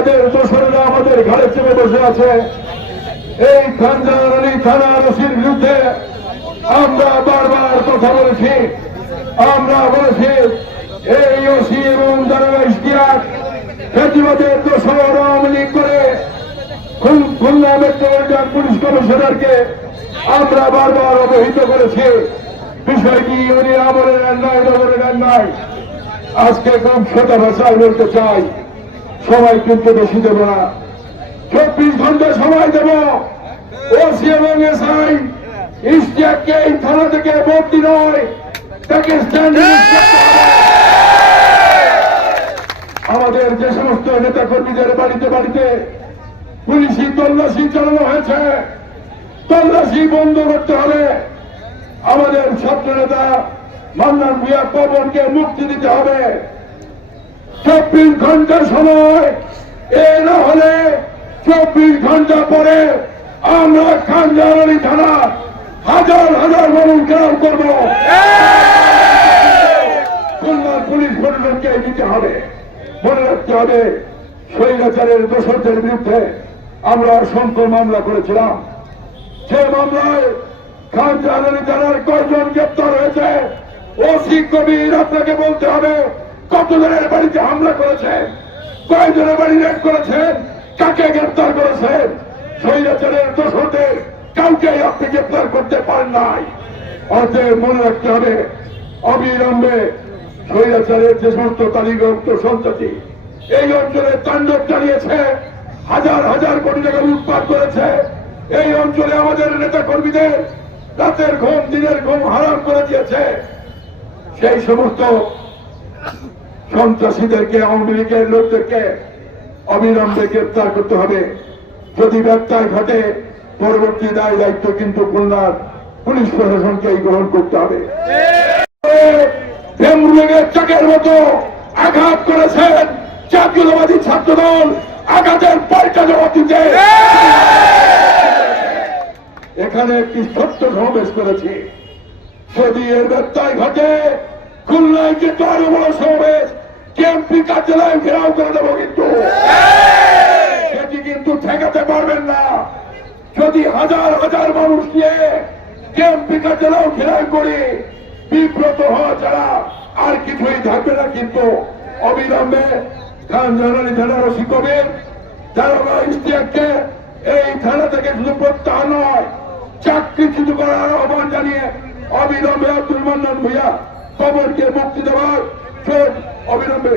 যাদের দোসরেরা আমাদের ঘরে চেপে বসে আছে। এই খানজানি থানার ওসির বিরুদ্ধে আমরা বারবার কথা বলেছি। আমরা বলেছি, এই ওসি এবং যারা ইশতিয়াক ফেটিবাদের দোসর আওয়ামী লীগ করে খুল- খুলনা মেট্রোপলিটন পুলিশ কমিশনারকে আমরা বারবার অবহিত করেছি। বিষয়টি উনি আমলে নেন নাই নগরে নেন নাই আজকে খুব সোজা ভাষায় বলতে চাই। সময় কিন্তু বেশি দেব না। চব্বিশ ঘণ্টা সময় দেব। ওসি এবং এসআই ইস্টিয়াককে এই থানা থেকে ভর্তি নয়। তাকে আমাদের যে সমস্ত নেতা কর্মীদের বাড়িতে বাড়িতে পুলিশি তল্লাশি চালানো হয়েছে। তল্লাশি বন্ধ করতে হবে আমাদের ছাত্র নেতা মান্নান ভুয়া পবনকে মুক্তি দিতে হবে। চব্বিশ ঘণ্টা সময়। এ না হলে চব্বিশ ঘণ্টা পরে আমরা খানজানি থানা হাজার হাজার মানুষ গ্রাম করব। খুলনার পুলিশ প্রশাসনকে দিতে হবে। মনে রাখতে হবে, স্বৈরাচারের দোষরদের বিরুদ্ধে আমরা অসংখ্য মামলা করেছিলাম। যে মামলায় খান জাহানি থানার কয়জন গ্রেপ্তার হয়েছে, ওসি কবির আপনাকে বলতে হবে কতজনের বাড়িতে হামলা করেছেন কয়জনের বাড়ি রেড করেছেন কাকে গ্রেপ্তার করেছেন স্বৈরাচারের দোষরদের কাউকে আপনি গ্রেপ্তার করতে পারেন নাই। অতএব মনে রাখতে হবে, অবিলম্বে স্বৈরাচারের যে সমস্ত তালিকাভুক্ত সন্ততি এই অঞ্চলে তাণ্ডব চালিয়েছে, হাজার হাজার কোটি টাকা লুটপাট করেছে। এই অঞ্চলে আমাদের নেতা কর্মীদের রাতের ঘুম, দিনের ঘুম হারাম করে দিয়েছে। সেই সমস্ত সন্ত্রাসীদেরকে, আওয়ামী লীগের লোকদেরকে অবিলম্বে গ্রেপ্তার করতে হবে। যদি ব্যর্থায় ঘটে, পরবর্তী দায় দায়িত্ব কিন্তু খুলনার পুলিশ প্রশাসনকেই গ্রহণ করতে হবে। চাকের মতো আঘাত করেছেন জাতীয়তাবাদী ছাত্র দল আঘাতের পাল্টা জবাব দিতে। এখানে একটি ছোট্ট সমাবেশ করেছি। যদি এর ব্যত্যয় ঘটে, খুলনায় কিন্তু আরও বড় সমাবেশ কেএমপি কার্যালয় ঘেরাও করে দেবো কিন্তু। সেটি কিন্তু ঠেকাতে পারবেন না। যদি হাজার হাজার মানুষ নিয়ে কেএমপি কার্যালয় ঘেরাও করে বিব্রত হওয়া ছাড়া আর কিছুই থাকবে না কিন্তু। অবিলম্বে খান জানানি থানার ওসি কবির, দারোগা ইস্তিয়াককে এই থানা থেকে শুধু প্রত্যাহার নয় চাকরিচ্যুত করার আহ্বান জানিয়ে অবিলম্বে আব্দুল মান্নান ভূঁইয়া কবরকে মুক্তি দেওয়ার অবিলম্বে